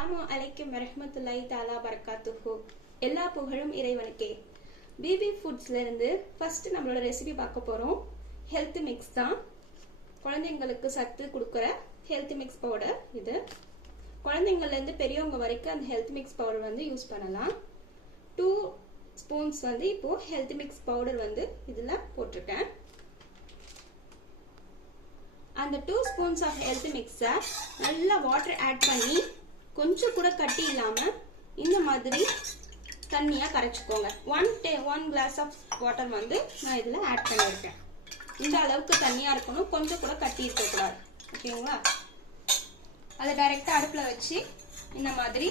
அஸ்ஸலாமு அலைக்கும் வரஹ்மத்துல்லாஹி தஆலா பரக்காத்துஹு. எல்லா புகழும் இறைவனுக்கே. பிபி ஃபுட்ஸ்ல இருந்து ஃபர்ஸ்ட் நம்மளோட ரெசிபி பார்க்க போறோம். ஹெல்த் மிக்ஸ் தான். குழந்தைங்களுக்கு சத்து கொடுக்குற ஹெல்த் மிக்ஸ் பவுடர் இது. குழந்தைங்கள்ல இருந்து பெரியவங்க வரைக்கும் அந்த ஹெல்த் மிக்ஸ் பவுடர் வந்து யூஸ் பண்ணலாம். 2 ஸ்பூன்ஸ் வந்து இப்போ ஹெல்த் மிக்ஸ் பவுடர் வந்து இதுல போட்டுட்டேன். அந்த 2 ஸ்பூன்ஸ் ஆஃப் ஹெல்த் மிக்ஸை நல்லா வாட்டர் ஆட் பண்ணி கொஞ்சம் கூட கட்டி இல்லாம இந்த மாதிரி தண்ணியா கரைச்சிக்கோங்க. 1 கிளாஸ் ஆஃப் வாட்டர் வந்து நான் இதுல ஆட் பண்ணியிருக்கேன். இந்த அளவுக்கு தண்ணியா இருக்கணும், கொஞ்சம் கூட கட்டி இருக்கக்கூடாது. ஓகேங்களா? அதை டைரக்டா அடுப்புல வச்சு இந்த மாதிரி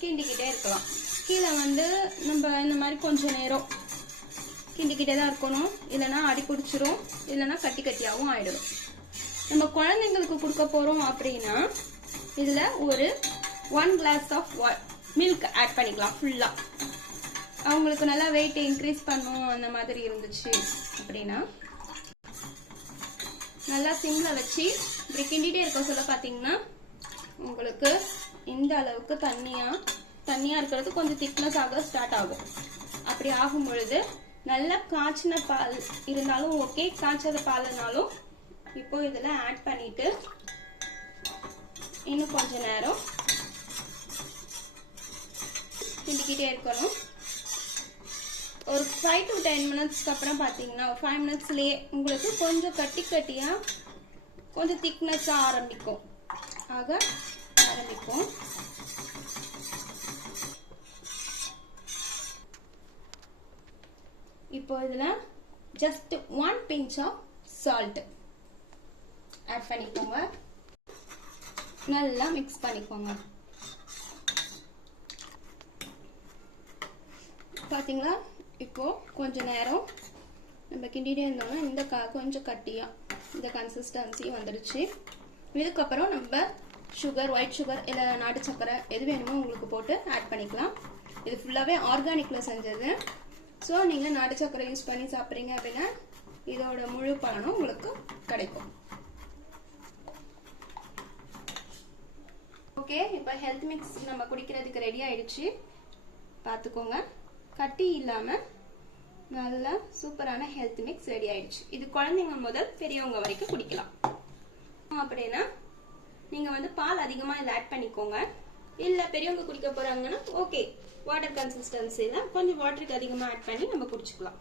கிண்டிக்கிட்டே இருக்கலாம். கீழே வந்து நம்ம இந்த மாதிரி கொஞ்சம் நேரம் கிண்டிக்கிட்டே தான் இருக்கணும், இல்லைன்னா அடி பிடிச்சிரும், இல்லைன்னா கட்டி கட்டியாகவும் ஆயிடும். நம்ம குழந்தைங்களுக்கு கொடுக்க போறோம் அப்படின்னா இதுல ஒரு 1 கிளாஸ் ஆஃப் மில்க் ஆட் பண்ணிக்கலாம். ஃபுல்லா அவங்களுக்கு நல்லா வெயிட் இன்க்ரீஸ் பண்ணும் அந்த மாதிரி இருந்துச்சு அப்படின்னா நல்லா சிம்ல வச்சு இப்படி கிண்டிட்டே இருக்க சொல்ல பாத்தீங்கன்னா உங்களுக்கு இந்த அளவுக்கு தண்ணியா இருக்கிறது கொஞ்சம் திக்னஸ் ஆக ஸ்டார்ட் ஆகும். அப்படி ஆகும் பொழுது நல்லா காய்ச்சின பால் இருந்தாலும் ஓகே, காய்ச்சத பால்னாலும் இப்போ இதுல ஆட் பண்ணிட்டு இன்னும் கொஞ்ச நேரம் கிண்டிக்கிட்டே இருக்கணும். ஒரு 5 to 10 மினிட்ஸ்க்கு அப்புறம் பாத்தீங்கன்னா 5 மினிட்ஸ்லயே உங்களுக்கு கொஞ்சம் கட்டியா கொஞ்சம் திக்னஸ் ஆரம்பிக்கும். இப்போ இதுல just 1 pinch of salt add பண்ணிக்கோங்க. நல்லா மிக்ஸ் பண்ணிக்கோங்க. பாத்தீங்களா? இப்போ கொஞ்ச நேரம் நம்ம கிண்டிட்டே இருந்தோம்னா இந்த கொஞ்சம் கட்டியா இந்த கன்சிஸ்டன்சி வந்துடுச்சு. இதுக்கப்புறம் நம்ம சுகர், ஒயிட் சுகர் இல்ல நாட்டு சக்கரை எது வேணுமோ உங்களுக்கு போட்டு ஆட் பண்ணிக்கலாம். இது ஃபுல்லாவே ஆர்கானிக்ல செஞ்சது. ஸோ நீங்க நாட்டு சக்கரை யூஸ் பண்ணி சாப்பிட்றீங்க அப்படின்னா இதோட முழு பலனும் உங்களுக்கு கிடைக்கும். ஓகே, இப்போ ஹெல்த் மிக்ஸ் நம்ம குடிக்கிறதுக்கு ரெடி ஆயிடுச்சு. பார்த்துக்கோங்க, கட்டி இல்லாம நல்ல சூப்பரான ஹெல்த் மிக்ஸ் ரெடி ஆயிடுச்சு. இது குழந்தைங்க முதல் பெரியவங்க வரைக்கும் குடிக்கலாம். அப்படின்னா நீங்க வந்து பால் அதிகமா இதில் ஆட் பண்ணிக்கோங்க. இல்ல பெரியவங்க குடிக்க போறாங்கன்னா ஓகே, வாட்டர் கன்சிஸ்டன்சில கொஞ்சம் வாட்டருக்கு அதிகமா ஆட் பண்ணி நம்ம குடிச்சுக்கலாம்.